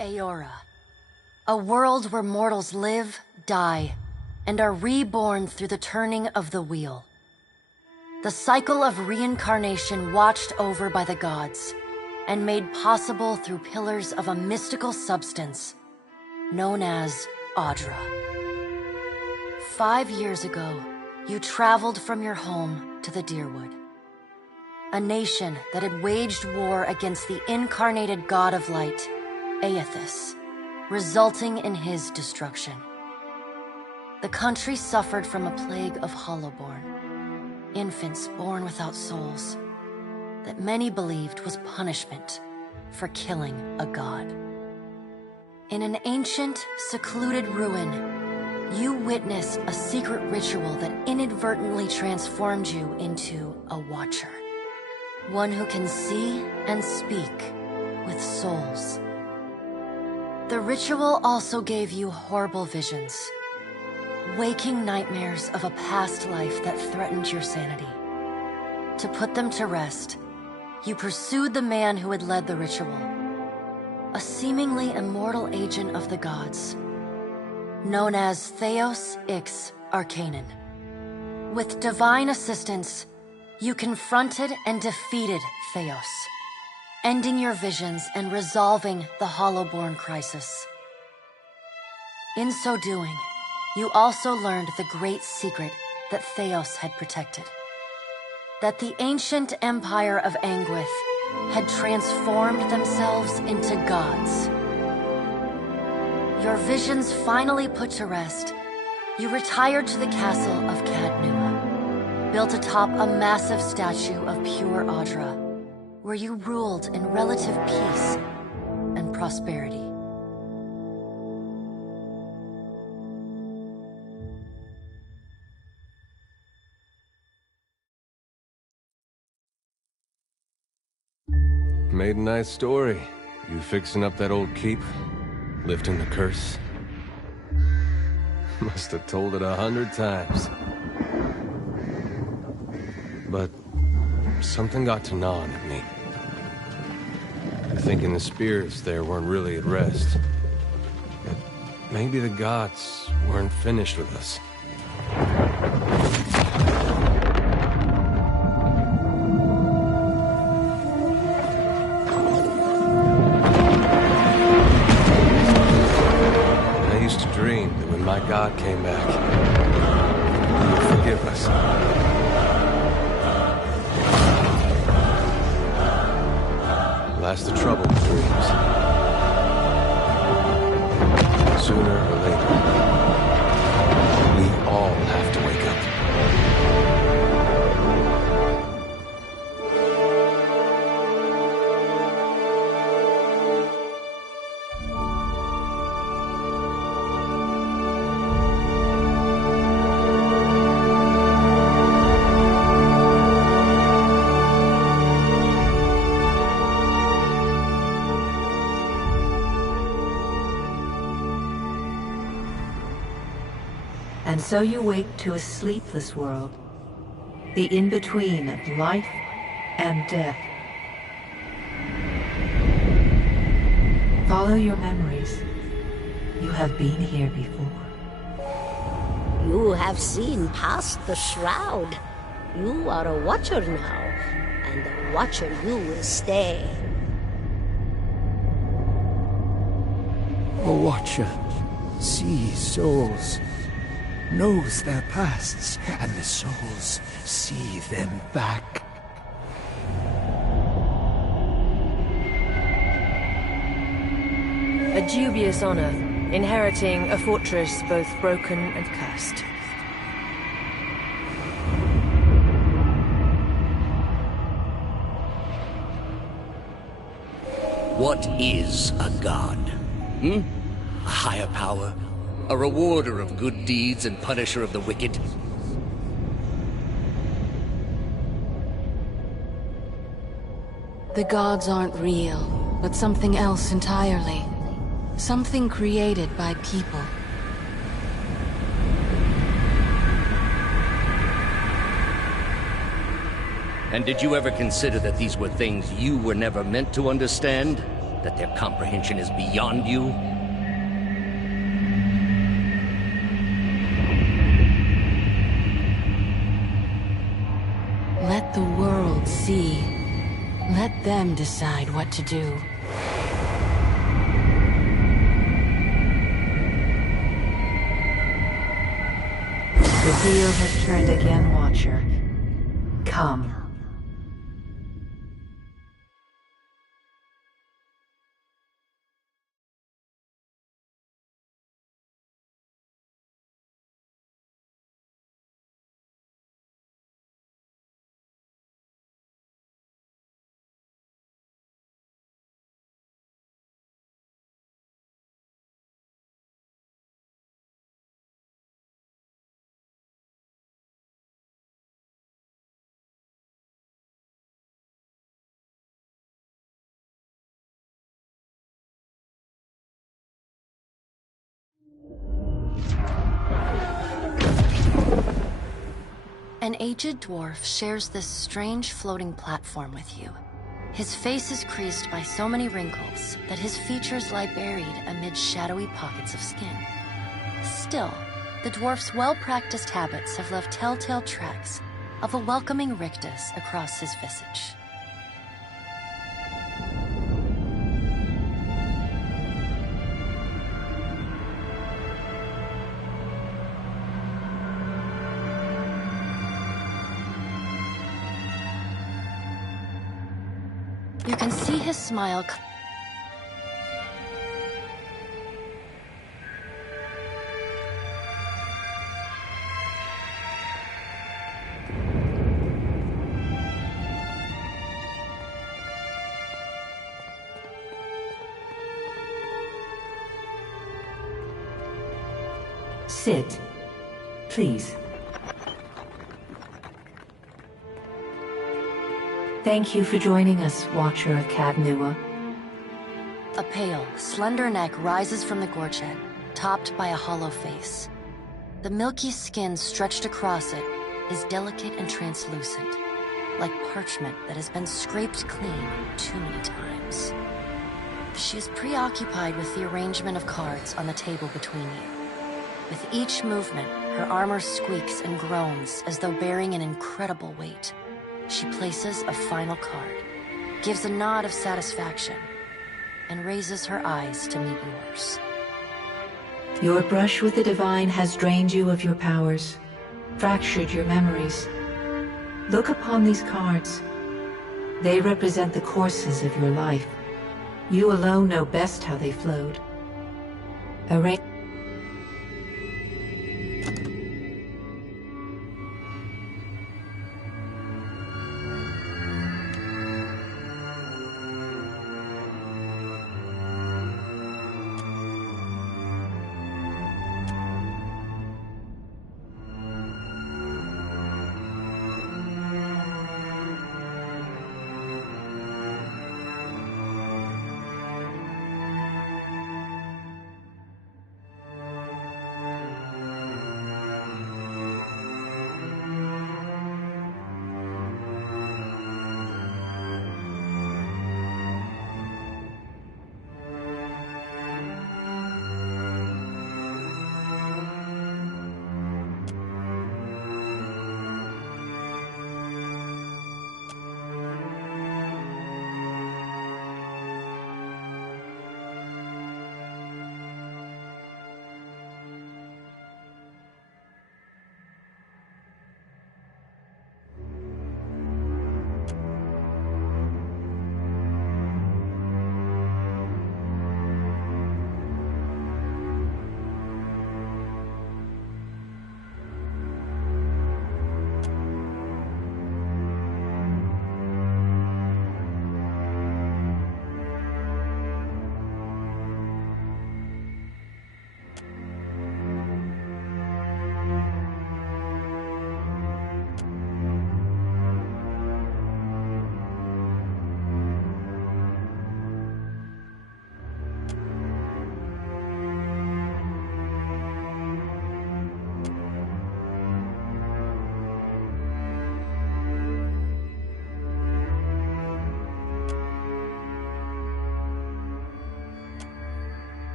Aora. A world where mortals live, die, and are reborn through the turning of the wheel. The cycle of reincarnation watched over by the gods, and made possible through pillars of a mystical substance known as Audra. 5 years ago, you traveled from your home to the Deerwood, a nation that had waged war against the incarnated god of light, Aethys, resulting in his destruction. The country suffered from a plague of hollowborn, infants born without souls, that many believed was punishment for killing a god. In an ancient, secluded ruin, you witnessed a secret ritual that inadvertently transformed you into a watcher. One who can see and speak with souls. The ritual also gave you horrible visions, waking nightmares of a past life that threatened your sanity. To put them to rest, you pursued the man who had led the ritual, a seemingly immortal agent of the gods, known as Theos Ix Arcanon. With divine assistance, you confronted and defeated Theos, ending your visions and resolving the Hollowborn crisis. In so doing, you also learned the great secret that Theos had protected. That the ancient empire of Anguith had transformed themselves into gods. Your visions finally put to rest, you retired to the castle of Cadnua, built atop a massive statue of pure Audra, where you ruled in relative peace and prosperity. Made a nice story. You fixing up that old keep? Lifting the curse? Must have told it 100 times. But something got to gnawing at me. Thinking the spirits there weren't really at rest. That maybe the gods weren't finished with us. My God came back. He would forgive us. Last the trouble with dreams. Sooner or later, we all have to wake up. And so you wake to a sleepless world, the in-between of life and death. Follow your memories. You have been here before. You have seen past the shroud. You are a watcher now, and a watcher you will stay. A watcher sees souls, knows their pasts, and the souls see them back. A dubious honor, inheriting a fortress both broken and cursed. What is a god? A higher power? A rewarder of good deeds and punisher of the wicked? The gods aren't real, but something else entirely. Something created by people. And did you ever consider that these were things you were never meant to understand? that their comprehension is beyond you? Let the world see. Let them decide what to do. The wheel has turned again, Watcher. Come. An aged dwarf shares this strange floating platform with you. His face is creased by so many wrinkles that his features lie buried amid shadowy pockets of skin. Still, the dwarf's well-practiced habits have left telltale tracks of a welcoming rictus across his visage. You can see his smile. Sit. Please. Thank you for joining us, Watcher of Cadnua. A pale, slender neck rises from the gorge head, topped by a hollow face. The milky skin stretched across it is delicate and translucent, like parchment that has been scraped clean too many times. She is preoccupied with the arrangement of cards on the table between you. With each movement, her armor squeaks and groans as though bearing an incredible weight. She places a final card, gives a nod of satisfaction, and raises her eyes to meet yours. Your brush with the divine has drained you of your powers, fractured your memories. Look upon these cards. They represent the courses of your life. You alone know best how they flowed. Arrange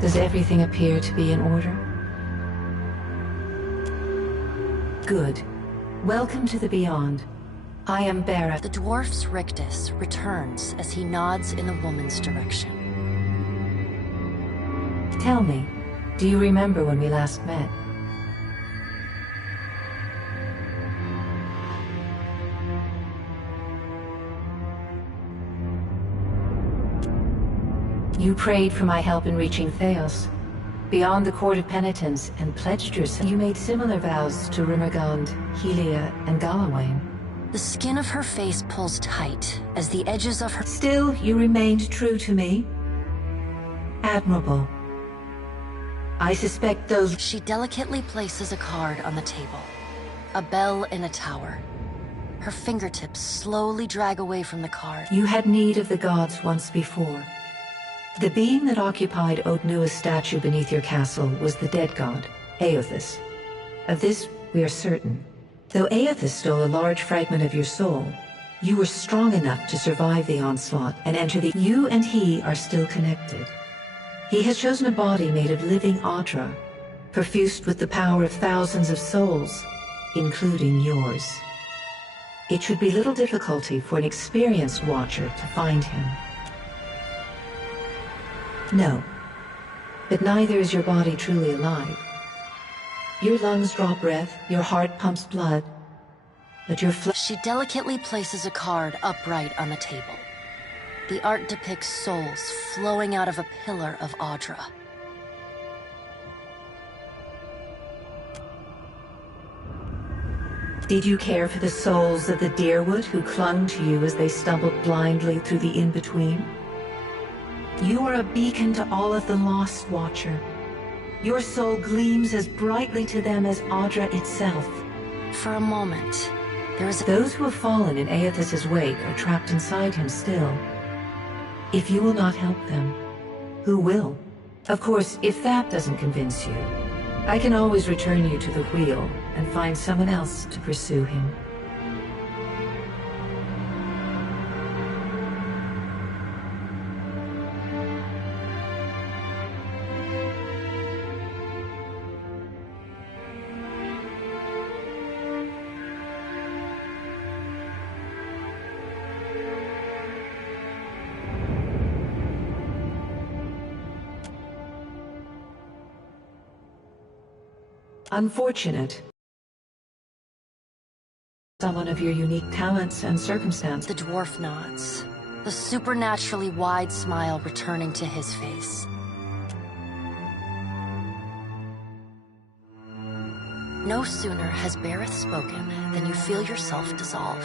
Does everything appear to be in order? Good. Welcome to the Beyond. I am Barrett. The dwarf's rictus returns as he nods in the woman's direction. Tell me, do you remember when we last met? You prayed for my help in reaching Theos, beyond the Court of Penitence, and pledged yourself. You made similar vows to Rimmergond, Helia, and Galawain. The skin of her face pulls tight as the edges of her... Still, you remained true to me. Admirable. I suspect those... She delicately places a card on the table. A bell in a tower. Her fingertips slowly drag away from the card. You had need of the gods once before. The being that occupied Odnua's statue beneath your castle was the dead god, Aothas. Of this, we are certain. Though Aothas stole a large fragment of your soul, you were strong enough to survive the onslaught and enter the... You and he are still connected. He has chosen a body made of living Audra, perfused with the power of thousands of souls, including yours. It should be little difficulty for an experienced watcher to find him. No, but neither is your body truly alive. Your lungs draw breath, your heart pumps blood, but your flesh... She delicately places a card upright on the table. The art depicts souls flowing out of a pillar of Audra. Did you care for the souls of the Deerwood who clung to you as they stumbled blindly through the in-between? You are a beacon to all of the lost, Watcher. Your soul gleams as brightly to them as Audra itself. For a moment, there is... Those who have fallen in Aothas's wake are trapped inside him still. If you will not help them, who will? Of course, if that doesn't convince you, I can always return you to the wheel and find someone else to pursue him. Unfortunate. Someone of your unique talents and circumstance. The dwarf nods, the supernaturally wide smile returning to his face. No sooner has Barrett spoken than you feel yourself dissolve.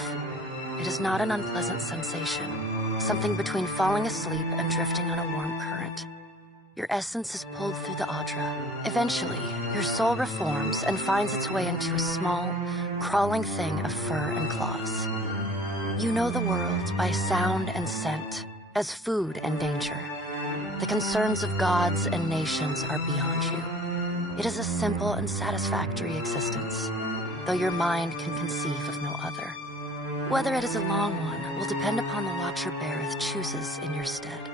It is not an unpleasant sensation, something between falling asleep and drifting on a warm current. Your essence is pulled through the Audra. Eventually, your soul reforms and finds its way into a small, crawling thing of fur and claws. You know the world by sound and scent, as food and danger. The concerns of gods and nations are beyond you. It is a simple and satisfactory existence, though your mind can conceive of no other. Whether it is a long one will depend upon the Watcher Beareth chooses in your stead.